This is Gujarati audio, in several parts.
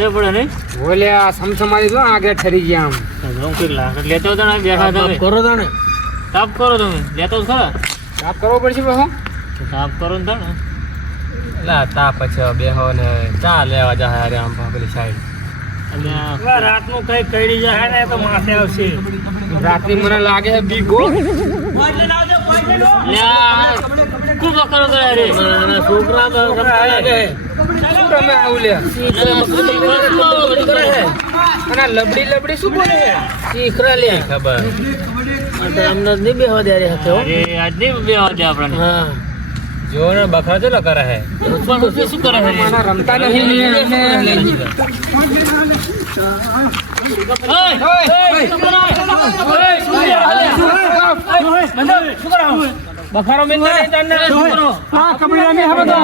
વધારે પડે નહીં બોલ્યા સમસમારી જો આગળ ઠરી ગયા આમ હું કંઈક લાકડ લેતો હતો ને બેઠા તમે કરો તો ને તાપ કરો તમે લેતો જ ખરા સાફ કરવો પડશે બહુ તાપ કરો ને તાને એટલે તા પછી બેહો ને ચા લેવા જાય અરે આમ પેલી સાઈડ અને રાતનું કઈ કઈડી જાય ને તો માથે આવશે રાત્રિ મને લાગે છે બીગો ખૂબ બકરો કરે રે છોકરા તો લાગે તમે આવું લે અને લબડી લબડી શું બોલે શીખરા લે ખબર અમને નહીં બેહવા દે અરે આજ નહીં બેહવા દે આપણને હા જો ને બકરા ચલો કરે હે શું કરે છે રમતા નહીં બખારો મિલ નહીં તને હા કબડી રમી હવે તો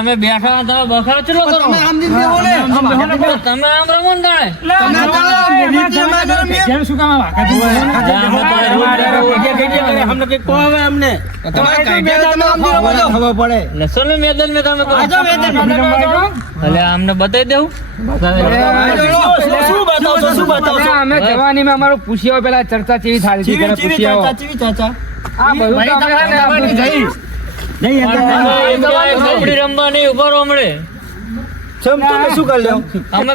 અમે બેઠા તમે બખારો ચલો કરો તમે આમ રમો ને શું કામ અમને બતાવી દઉં અમે જવાની માં અમારું પૂછ્યા પેલા ચર્ચા કેવી થાળી રમવા નહીં ઉભા રહો હમણે શું કરી લો અમે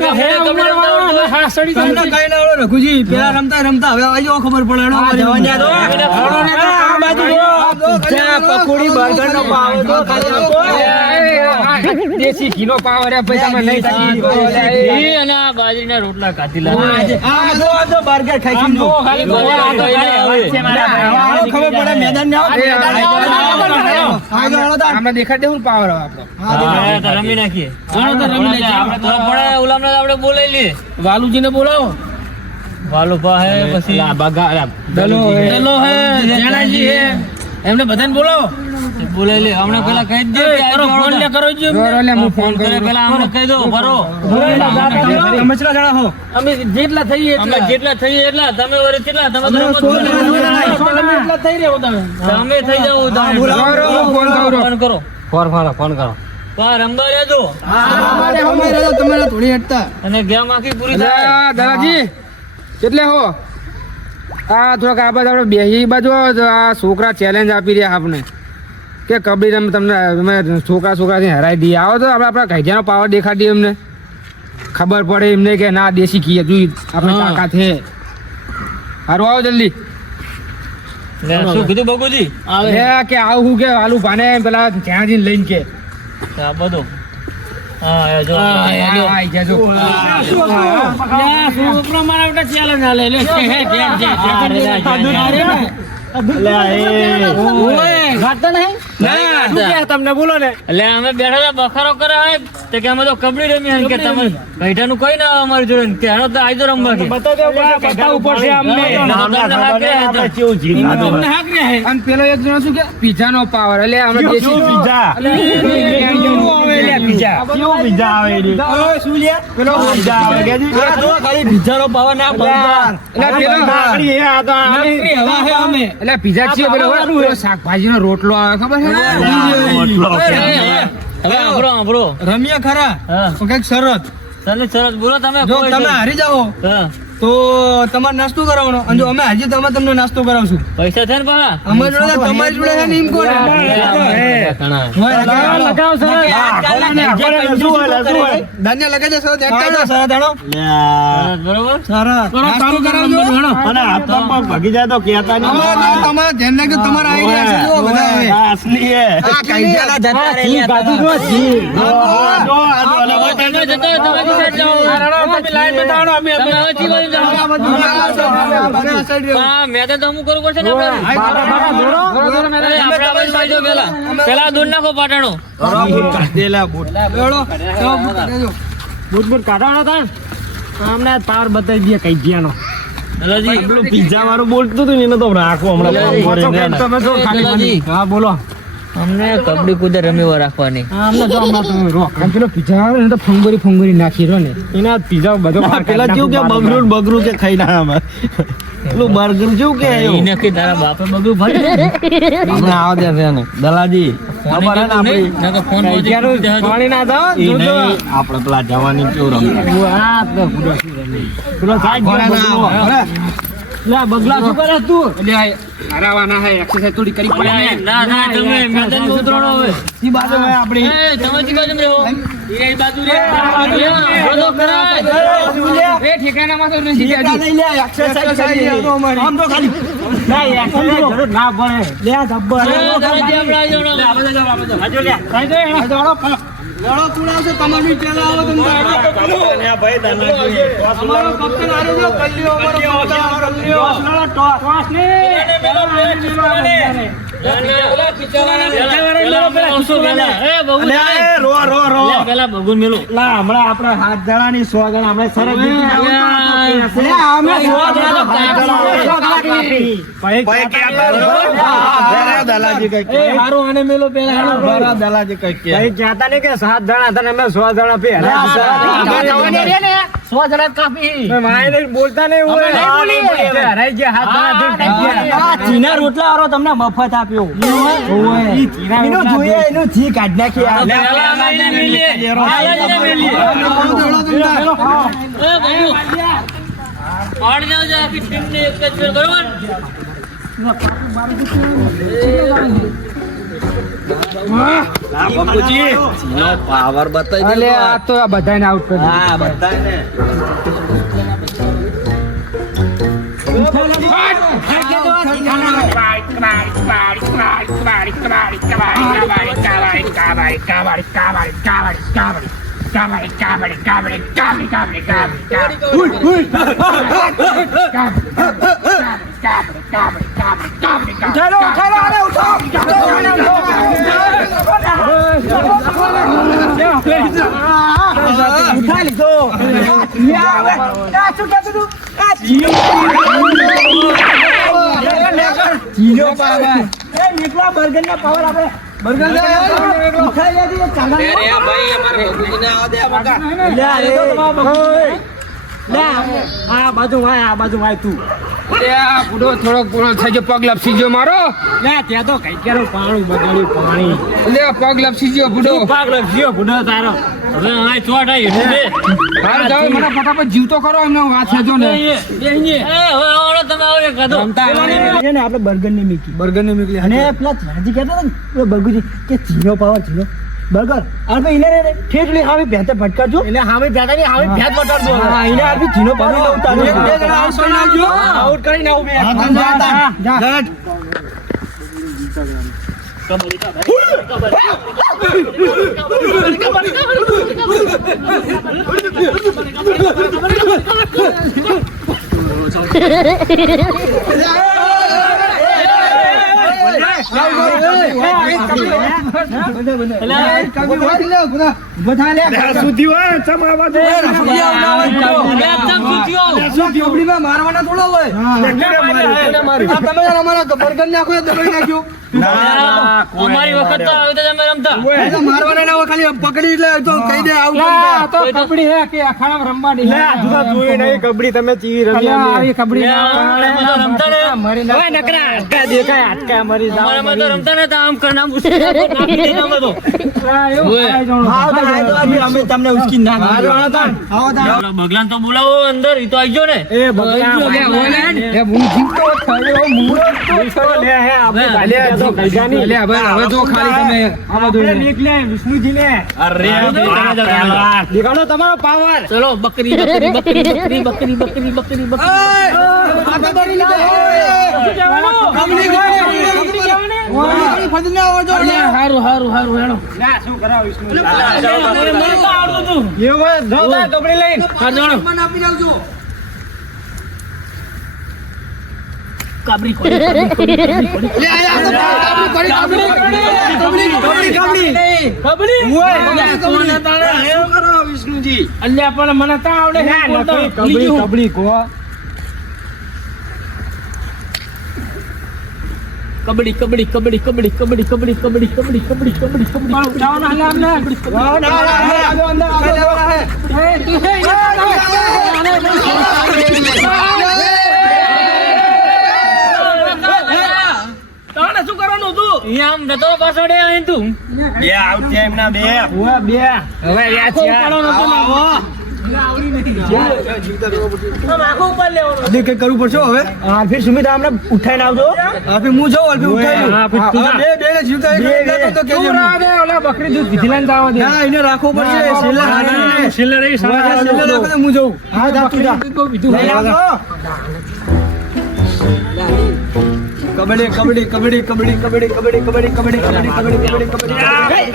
રઘુજી પેલા રમતા રમતા હવે આજો ખબર પડે પકોડી બર્ગર નો પાવ દેશી ઘી નો પાવ રે ભાઈ તમે નહીં અને આ બાજરીના રોટલા કાઢી બર્ગર ખાઈ ખબર પડે મેદાન ને દેખાડ દેવું પાવર આપણો રમી નાખીએ આપણે બોલાવી લઈએ વાલુજીને બોલાવો વાલુપા હે પછી દલો હે જણાજી હે એમને બધાને બોલાવો બોલાવી લે હમણાં પેલા કહી દે ફોન લે કરો જો હું ફોન કરે પેલા અમને કહી દો ભરો મચરા જણા હો અમે જેટલા થઈએ એટલા તમે વરે કેટલા તમે એટલા થઈ રહ્યો તમે થઈ જાવ ફોન કરો ફોન કરો તો આ રમવા રહેજો તમારે થોડી હટતા અને ગેમ આખી પૂરી થાય દાદાજી કેટલે હો આ થોડાક આ બાજુ આપણે બેહી બાજુ આ છોકરા ચેલેન્જ આપી રહ્યા આપણે કે કબડ્ડી રમે તમને અમે છોકરાથી હરાઈ દઈએ આવો તો આપણે આપણા ઘાઈજાનો પાવર દેખાડીએ એમને ખબર પડે એમને કે ના દેશી ઘી હજુ આપણે તાકાત છે હારું આવો જલ્દી શું કીધું બગુજી કે આવું કે આલુ ભાને પેલા ત્યાં જઈને લઈને કે આ બધું હા જો તમને બોલો ને એટલે અમે બેઠા બખારો કરે તો કે અમે તો કબડ્ડી રમી કે તમે કઈઠાનું કઈ ના અમારી જોડે કે હેનો તો આઈ તો રમવા કે અને પેલો એક જણો શું કે પીઝા નો પાવર એટલે અમે દેશી પીઝા શાકભાજી નો રોટલો આવે ખબર છે રમ્યા ખરા કઈક શરત સરસ બોલો તમે જો તમે હારી જાઓ તો તમારે નાસ્તો કરાવવાનો અને જો અમે આજે તમને નાસ્તો કરાવશું પૈસા છે ને પા અમારી જોડે તમારી જોડે છે ને એમ કોને ધાન્ય લગાડજો સર બરોબર નાસ્તો કરાવજો અને હાથ પગ ભાગી જાય તો કહેતા નહીં તમારે ધ્યાન રાખજો તમારા આઈડિયા છે જો બધા અસલી હે આ કઈજાના જતા રહ્યા મેદાન તો અમુક કરવું પડશે ને પેલા દૂર નાખો પાટણો બુટ કાઢવાનો હતા અમને પાર બતાવી દે કઈ ગયા નો પેલું પિઝા વાળું બોલતું હતું ને એને તો રાખો હમણાં તમે જો ખાલી હા બોલો અમને કબડ્ડી કુદર રમેવા રાખવાની. આમને જો આમાં તમે રો આમ પેલો પીઝા આવે ને તો ફંગોરી નાખી રહ્યો ને એના પીઝા બધો પેલા જેવું કે બગરું કે ખાઈ ના આમાં પેલું બર્ગર જેવું કે ઈને કે તારા બાપે બધું ભરે. આપણે આવા દે છે ને દલાજી ખબર હે ને આપણી નકર ફોન પાણી ના દાવ ઈ નહીં આપણે પેલા જવાની કેવું રમતા પેલો બગલા શું કરે તું હરાવાના હે એક્સરસાઇઝ થોડી કરી પડે ને ના ના તમે મેદાનમાં ઉતરણો હવે. ઈ બાજુ હે આપણી એ તમે જી બાજુ રહો. ઈ બાજુ રે. બધો કરાય. એ ઠેકાણામાં તો નથી જાજી નહીં લે એક્સરસાઇઝ કરી આમ તો ખાલી ના એક્સરસાઇઝ જરૂર ના પડે લે જબ્બર દરવાજે આપણે આવી જવાનો. આજો લે કઈ દે લડો કોણ આવશે તમારી પેલા આવો તમે ને ભાઈ દાનાજી અમારો કપ્તાન આરે જો કલ્યો અમારો ટોસ લડો ટોસ ને પેલા પેલા બગુન મેલો. હમણાં આપણા હાથ જણાની 100 જણા આપણે સરસ દલાજી કઈ દલાજી કઈ કહેતા નહીં કે 7 જણા હતા ને અમે 100 જણા પે 100 જણા કાપી માય બોલતા નહીં હોય હરાઈ ગયા 7 જણા ચીના રોટલા વાળો તમને મફત આપ્યો એનું જોઈએ એનું જી કાઢ નાખી પાવર બતાવી અલે આ તો આ બધાને આઉટ કરી હા બતાય ને આ બાજુ વાય તું આ બુડો થોડો પૂરો થઈ ગયો પગ લપસી ગયો મારો ત્યાં તો કઈ કેરો પાણી બગાડ્યું પાણી લે પગ લપસી ગયો બુડો પાક લખ્યો ગુનો તારો હવે આ ચોટ આવી હેઠું દે. હાલ જાઓ મને ફટાફટ જીવતો કરો એમને વાત છે જો ને એ હવે આવડો તમે આવો એક હતો. ને આપણે બર્ગર ની મીકી બર્ગર ને મોકલી અને પેલા ચાજી કહેતા હતા ને પેલો બર્ગુજી કે ચીનો પાવર ચીનો બર્ગર આપણે એને રે ઠેઠલી હાવી ભેતે ભટકાજો એટલે હાવી ભેતા ની હાવી ભેત વટાડજો હા એને આપી ચીનો પાવર ઉતારજો એક બે જણા આઉટ કરી નાખજો આઉટ કરી નાખો બે જા અમારી વખત તો આવે તો તમે રમતા. મારવાના ના હોય ખાલી પકડી એટલે તો કહી દે આઉટ તો કબડ્ડી હે કે અખાડા રમવાની હે જોઈ નહીં કબડ્ડી તમે ચીવી રમી આવી કબડ્ડી અમે તો રમતા ને. હવે નકરા આટકા દેખાય આટકા મરી અમારામાં તો રમતા ને તો આમ કર નામ પૂછે અમે તો. અમે તમને ઉચકી ના આપણા બગલાને તો બોલાવો અંદર, ઈ તો આઈ ગયો ને. એ બગલા એ હું જીવતો થયો મૂળો લે હે આપણે ગાલે તો ગઈગાની લે હવે જો ખાલી તમે આમાં જોઈને નીકળે વિષ્ણુજી ને અરે દેખાડો તમારો પાવર ચલો બકરી બકરી બકરી બકરી બકરી બકરી બકરી બકરી. માથા દરી લીધો કમલી ગઈ ફજને આવજો હારું હારું હારું હેડો ના શું કરાવ વિષ્ણુ મને તો આવડતું હતું. એવો ધોતા કપડી લઈને હા, જાણો. મને આપી જાવજો કાબરી કોડી, કાબરી કોડી, કાબરી કોડી. લે આ તો કબડી કોણ હતા શું કરાવ વિષ્ણુજી અલ્યા પણ મને તો આવડે હે કબડી કો કબડ્ડી કબડ્ડી કબડ્ડી કબડ્ડી કબડ્ડી કબડ્ડી કબડ્ડી કબડ્ડી કબડ્ડી કબડ્ડી કબડ્ડી જાઓ ના લે અમને શું કરવાનું હતું અહીંયા આમ જતો પાછળ અહીં તું બે આઉટ છે એમના બે બે હવે યાર કઈ કરવું પડશે હવે ફિર સુમિત અમને ઉઠાઈને આવજો ફિર હું જાઉં બે ને જીવતા તો કેજો ઓલા બકરી દૂધ પીધી લઈને જાવ દે ના એને રાખવો પડશે છેલ્લે રહી હું જાઉં હા જા તું જા કબડ્ડી કબડ્ડી કબડ્ડી કબડ્ડી કબડ્ડી કબડ્ડી કબડ્ડી કબડ્ડી કબડ્ડી કબડ્ડી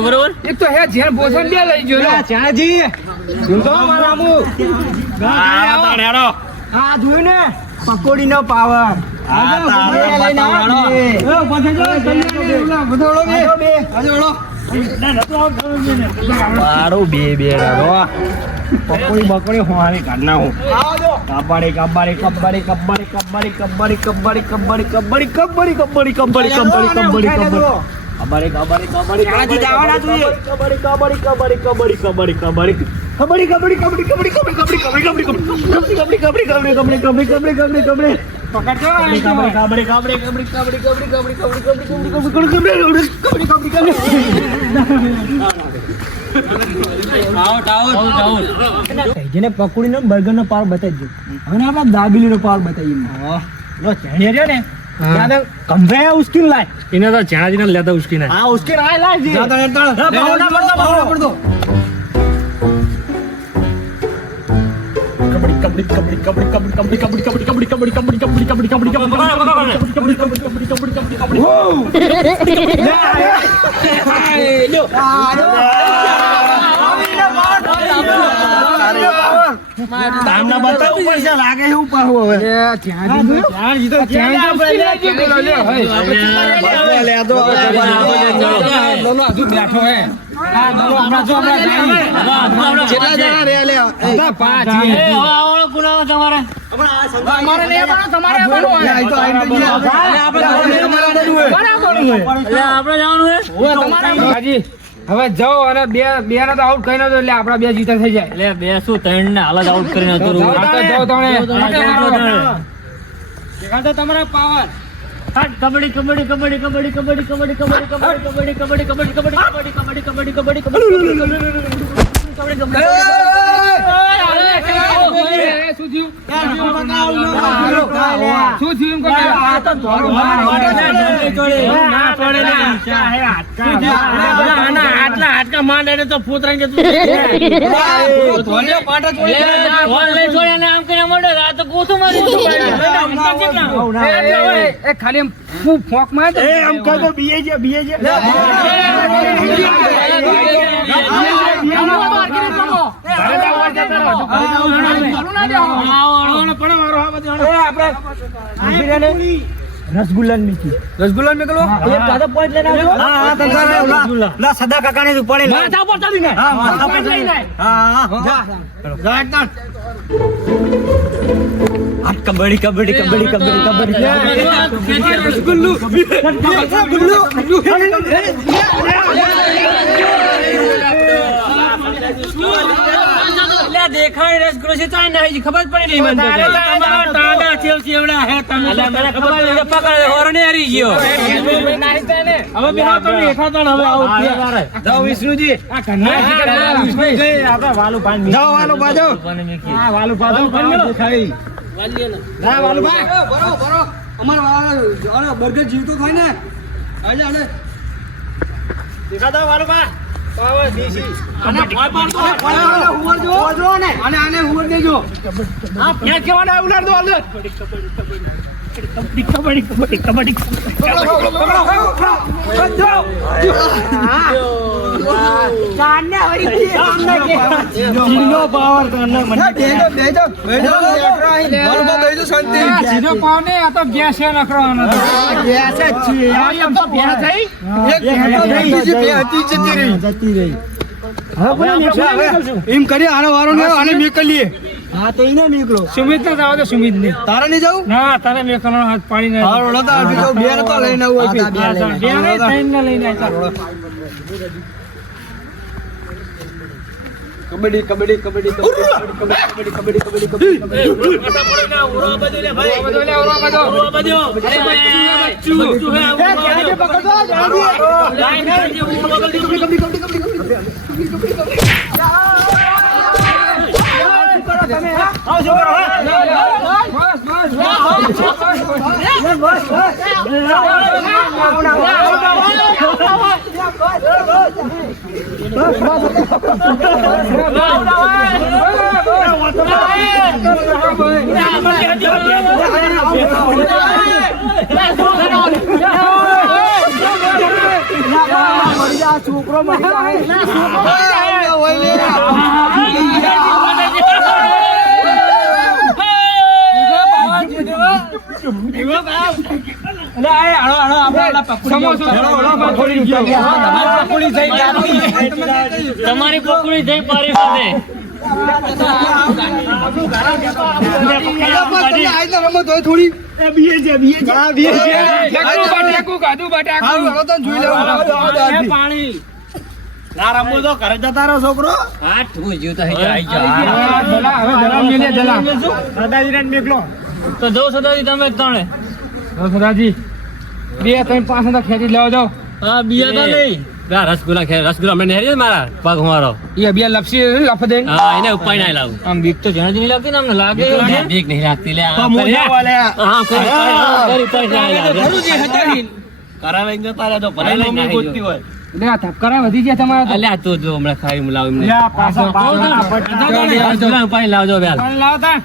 બરોબર એક તો હે જ્યાં ભોજન બે લઈ ગયો ચાજી હા જોયું ને પકોડી નો પાવર પકોડી બકોડી હોવાની કાઢના હું કબડ્ડી કબડ્ડી કબડ્ડી કબડ્ડી કબડ્ડી કબડ્ડી કબડ્ડી કબડ્ડી કબડ્ડી કબડ્ડી કબડ્ડી કબડ્ડી કબડ્ડી કબડ્ડી જેને પકોડી નો બર્ગર નો પાવર બતાવી દો હવે આપણે દાબેલી નો પાવર બતાવીએ ને કંભે ઉસ્કી લાય એને તો ચાજી ને લેતા ઉસકી ના હા ઉસ્કી લાય લાય જી પડતો તામના બતાવું પડશે લાગે એવું પાહું હવે બેઠો હે હવે જાઓ અને બે ને તો આઉટ કરીને એટલે આપડા બે જીતા થઈ જાય એટલે બે શું ત્રણ ને હાલત આઉટ કરીને હતું જાઓ તમે તમારા પાવર કબડ્ડી કબડ્ડી કબડ્ડી કબડ્ડી કબડ્ડી કબડ્ડી કબડ્ડી કબડ્ડી કબડ્ડી કબડ્ડી કબડ્ડી કબડ્ડી કબડ્ડી કબડ્ડી હાટકા માંડે તો ફૂતરાઈ જતું ખાલી ફોક માં રસગુલ્લા મીઠી રસગુલ્લા મેકલો એક કાદો પોઈન્ટ લઈને આવજો હા લા સદા કાકા ને પડે માથા ઉપર ચડી ને હા માથા ઉપર લઈને હા જા કબડ્ડી કબડ્ડી કબડ્ડી કબડ્ડી કબડ્ડી રસગુલ્લુ દેખાય રસગુલ્લો છે ચાઈ નહીં ખબર પડી નહીં મને તાડા ચેવડા હે તમે મને ખબર પકડે હોરને હરી ગયો હવે બેહો તમે એખાતા હવે આવો જાઓ વિષ્ણુજી આ કન્યા વિષ્ણુજી આપણે વાલુ પાણી જાઓ વાલુ બાજો હા વાલુ બાજો દેખાઈ ના વાલુ બા બરો અમાર વાળા બર્ગર જીવતો થાય ને આજે આજે દેખાતા વાલુ બા પાવર દેશી અને કોઈ પણ તો હુવર જો ને આને હુવર દેજો હા ક્યાં કેવાના ઉલાર દો હાલ કબડ્ડી કબડ્ડી કબડ્ડી કબડ્ડી જીનો પાવર કાનના મને સીધો પાવ ને આ તો ગેસ છે નખરવાનો તો. જતી રહી એમ કરીએ આનો વારો ને આને મેકલીએ હા તો એને નીકળો સુમિત ને જાવ તો સુમિત ને તારે નહીં જવું ના તારે મેકવાનો હાથ પાડી ને હારો લતા બે તો લઈને આવું બે ને ત્રણ ને લઈને આવ્યા. કબડ્ડી કબડ્ડી કબડ્ડી કબડ્ડી કબડ્ડી કબડ્ડી છોકરો તમારી પકડી થઈ પારી પાસે થોડી પાણી ના રમવું તો ઘરે જતા રહો છોકરો હાથ હું જીવતા થઈ જાય તો જો સદાજી તમે ત્રણે સદાજી 2 3 5 ખેંચી લેવા જાઓ. હા બિયા તો નહીં રસગુલ્લા અમને નેહરી મારા પગ મારો એ બે લપસી લફ દે હા એને ઉપાય ના લાવું આમ બીક તો જણા નહીં લાગતી ને અમને લાગે બીક નહીં લાગતી લે હા કરાવે જતા રહે તો ભલે મમ્મી ગોતતી હોય એટલે આ ધબકારા વધી ગયા તમારા તો. અલ્યા તો જો હમણાં ખાઈ હું લાવું પાછા ઉપાય લાવજો બેલ પાણી લાવતા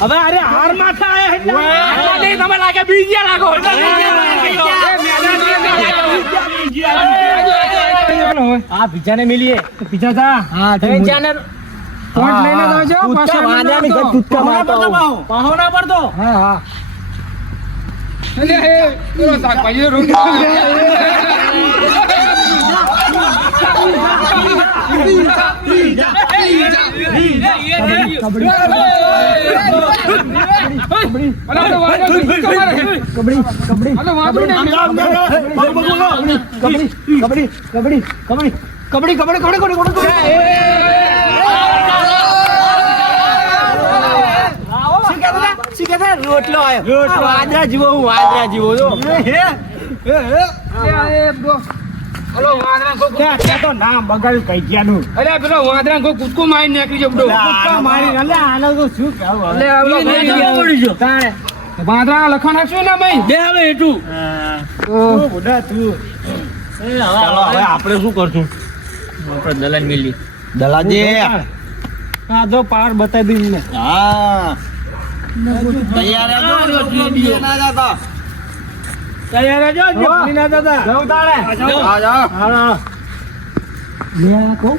હવે અરે હાર માથા આયા તમે લાગે બીજા લાગો આ બીજાને મિલીએ પીછા થા હા પોઈન્ટ લઈને આવજો પાછા વાંદાની ઘર ટૂટકા મારતો પાહો ના પડતો હા હા અલે હે પૂરો શાકભાજી રોટી રોટલો આવ્યો વાદરા જીવો હું વાદરા જીવો જો હલો વાંદરા કો તો નામ બગાડ્યું કઈ ગયાનું અરે પેલો વાંદરા કો કૂદકો મારી નાખી જબડો કૂદકા મારી અલે આનો તો શું કહેવું અલે આવલો પડી ગયો તાણે વાંદરા લખણ હશું ને ભાઈ બે હવે એટલું તું બુડા તું ચાલો હવે આપણે શું કરશું આપણે દલાલ મિલી દલાજી હા જો પાર બતાવી દીધી ને હા તૈયાર રહેજો ના જાતા તૈયાર રહેજો ભૂલી ના જાતા જાવ તાળે આ જાઓ હા લે આ કહું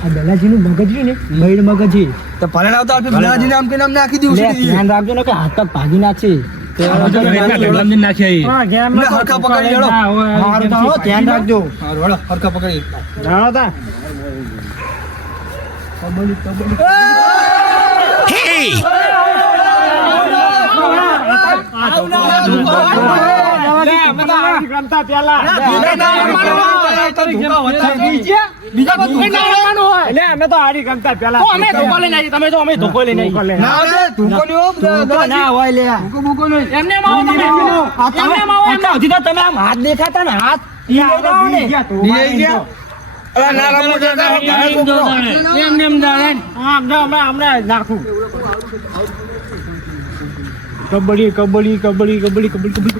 આ દલાજીનું મગજ છે ને મૈડ મગજ છે તો ભલે આવતા આપણે દલાજી નામ કે નામ નાખી દીધું છે ધ્યાન રાખજો ને કે હાથ પગ ભાગી નાખશે હરખા પકડી લેડો ધ્યાન રાખજો હરખા પકડી જાણો તા બીજા બધું ના રમવાનું હોય એટલે અમે તો હારી ગમતા પહેલા અમે ધોકો લઈને આવી તમે તો અમે ધોકો લઈને આવી ના રે ધોકો ના હોય લે ધોકો નહીં એમને આવો તમે એમને આવો એમને હજી તો તમે આમ હાથ દેખાતા ને હાથ ઈ ગયા અલા ના રમો એમને એમ જાણે આમ હમણાં નાખું કબડ્ડી કબડ્ડી કબડ્ડી કબડ્ડી કબડ્ડી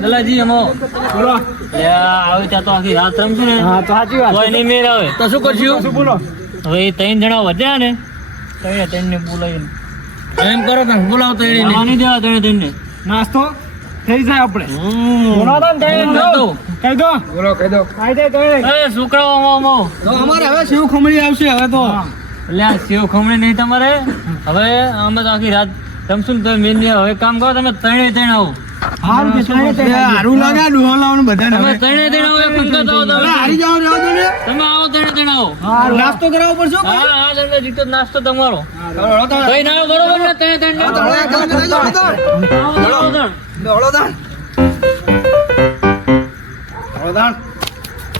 દલાજી અમો બોલો આવે ત્યાં તો આખી રાત રમશું ને હા તો સાચી વાત કોઈ નહીં મેર આવે તો શું કરશું શું બોલો હવે એ 3 જણા વધ્યા ને ત્રણે ને બોલાવીને એમ કરો ને બોલાવો તો એને નહીં દેવા ત્રણે નાસ્તો થઈ જાય આપણે બોલાવો ને કહી કહી દો બોલો કહી દો ખાઈ દે તો છોકરાઓ અમો તો અમારે હવે શિવ ખમણી આવશે હવે તો એટલે આ સેવ ખમણી નહીં તમારે હવે અમે તો આખી રાત રમશું ને તો મેન હવે કામ કરો તમે ત્રણે આવો હારું કે હારું લાગે ડોહલાવાનું બધાને તમે ત્રણે આવો એક વખત આવો તમે હારી જાવ ને તમે આવો ત્રણે આવો નાસ્તો કરાવવો પડશે હા તમને જીતો નાસ્તો તમારો કઈ ના આવો બરોબર ને ત્રણે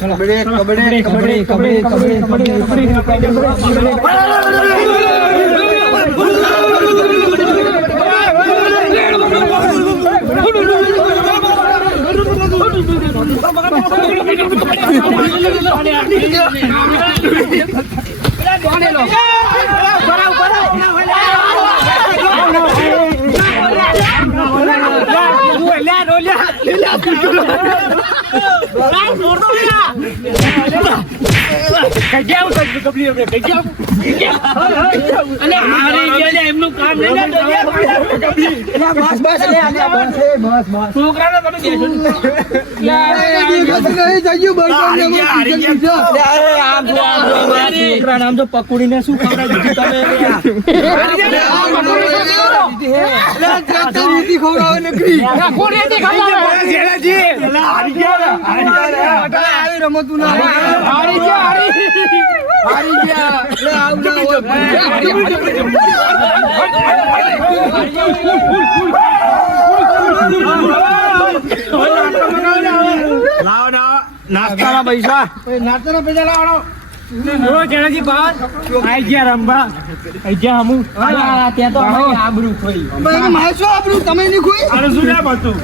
કબડ્ડી કબડ્ડી કબડ્ડી કબડ્ડી કબડ્ડી એમનું કામ આમ તો પકોડી ને શું રમતું ના નાસ્તાના પૈસા લાવવાનો જણાજી બહાર આઈ ગયા રંભા આઈ ગયા હમુ ત્યાં તો આબરૂ ખોઈ મારે શું આબરૂ તમે નહીં ખોઈ અરે શું ના બધું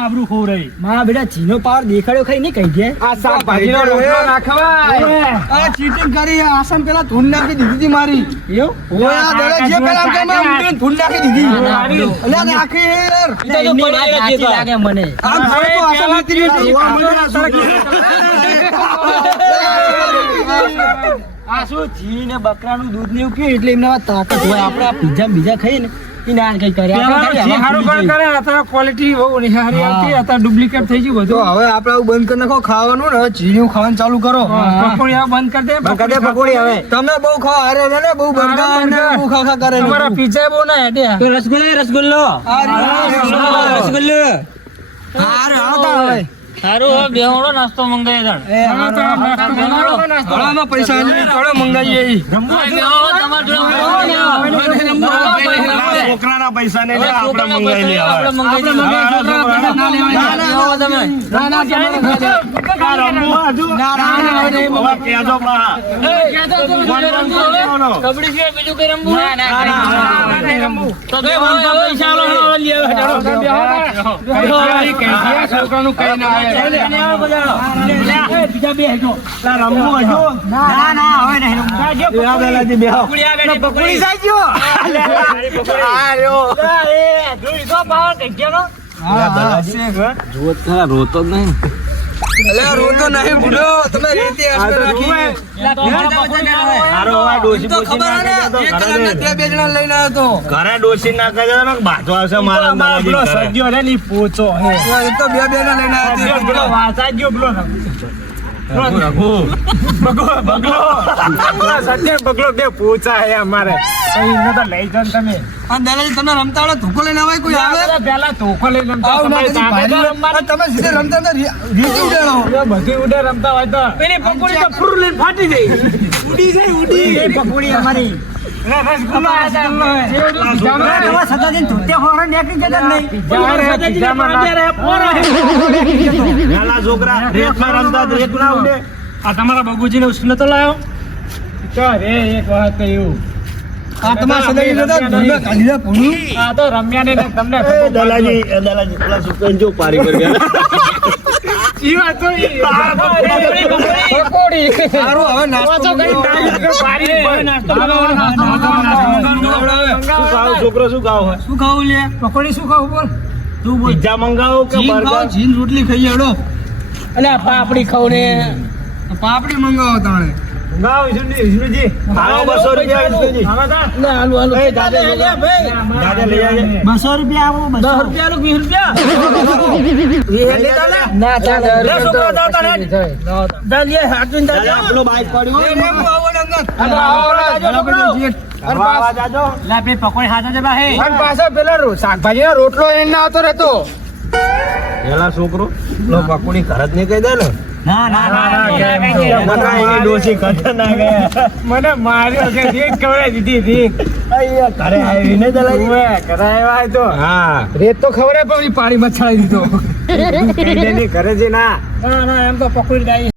આબરૂ ખોવ રહી માં બેટા ચીનો પાવર દેખાડ્યો ખાઈ નહીં કહી દે આ શાકભાજીનો રોટલો નાખવાય આ ચીટિંગ કરી આસામ પેલા ધૂન નાખી દીધી હતી મારી ઓય આ દરે જે પેલા કેમ ધૂન નાખી દીધી અલ્યા નાખી યાર તો સાચી લાગે મને આમ તો આસામ નાખી દીધી આ શું ઘી ને બકરાનું દૂધ ને એવું કે એટલે એમના તાકાત હોય આપણે આ પીઝા બીજા ખાઈએ ને ઇનાન કઈ કરે જે હારું કરે અત્યારે ક્વોલિટી બહુ નિહારી આવતી અત્યારે ડુપ્લિકેટ થઈ ગયું બધું હવે આપણે આવું બંધ કરી નાખો ખાવાનું ને હવે ચીનું ખાવાનું ચાલુ કરો પકોડી આ બંધ કરી દે પકોડી હવે તમે બહુ ખાવ અરે ને બહુ બર્ગર ને બહુ ખા કરે તમારા પીઝા બહુ ના હેડ્યા તો રસગુલ્લો અરે આવતા હવે સારું હવે બેહોડો નાસ્તો મંગાવી ઘણામાં પૈસા થોડો મંગાવીએ છોકરાના પૈસા ને આપણે મંગાવી કબડ્ડી સિવાય બીજું કઈ રમવું છોકરાનું કઈ ના બીજા બે હજો રમવું હજો ના હવે નહીં પકોડી જાય રોતો જ નહીં રોતો નહીં બુડો તમે રીતે બે જણા લઈને આવ્યો તો ઘરે ડોસી નાખે છે ને બાજો આવશે મારા અંદાજે સજ્જો રે ની પોચો હે એ તો બે જણા લઈને આવ્યો પેલો વાસા ગયો પેલો બગલો બે પોચા હે અમારે એને તો લઈ જાવ તમે દાદાજી તમને રમતા આવડે ધોકો લઈને આવે કોઈ આવે પેલા ધોકો લઈ રમતા આવું ના કદી ભારી. તમે સીધે રમતા તો રીતી ઉડાડો બધી ઉડે રમતા હોય તો પેલી પકોડી તો ફુર લઈને ફાટી જાય ઉડી જાય ઉડી એ પકોડી અમારી છોકરા રેતમાં રમતા રેત ના ઉડે. આ તમારા બગુજી ને ઉછલો તો લાયો તો રે એક વાત તો એવું આ તમારા સદાઈ નતા ધૂળના કાઢીને પૂરું. આ તો રમ્યા ને તમને દલાજી પેલા છોકરાને જો પારી કરી ગયા. ઈ વાત તો પકોડી સારું હવે નાસ્તો પારી નાસ્તો શું ખાવ છોકરો શું ખાવ શું ખાવું લે પકોડી શું ખાવું બોલ તું બોલ પિઝા મંગાવો કે જીન ખાઓ, બર્ગર જીન રોટલી ખાઈ હેડો અલ્યા પાપડી ખાવ ને પાપડી મંગાવો તાણે ગાવ વિષ્ણુજી ખાઓ 200 રૂપિયા વિષ્ણુજી. લે હાલો હાલો એ દાદા લઈ આવજે. દાદા લઈ આવજે. 200 રૂપિયા આવો 10 રૂપિયા નું 20 રૂપિયા ના ચાલે લે છોકરા દાવ તને દાલિયા હાટું દાદા આપણો બાઈક પડ્યો. અને જાજો. લે બે પકોડી હાથે છે ભાઈ પાછો પેલો શાકભાજી નો રોટલો એને આવતો રહેતો પેલા છોકરો લો પકોડી ઘર જ નહીં કહી દે ને ના ના બધા એની ડોસી ખતરનાક હે. મને માર્યો છે રીત ખવડાવી દીધી રીત અહીંયા ઘરે આવીને દલાજી. ઓએ કરાવ્યા તો હા રેત તો ખવડે પણ પાણી માં છાડી દીધો ઘરે છે ના ના એમ તો પકોડી દાઈ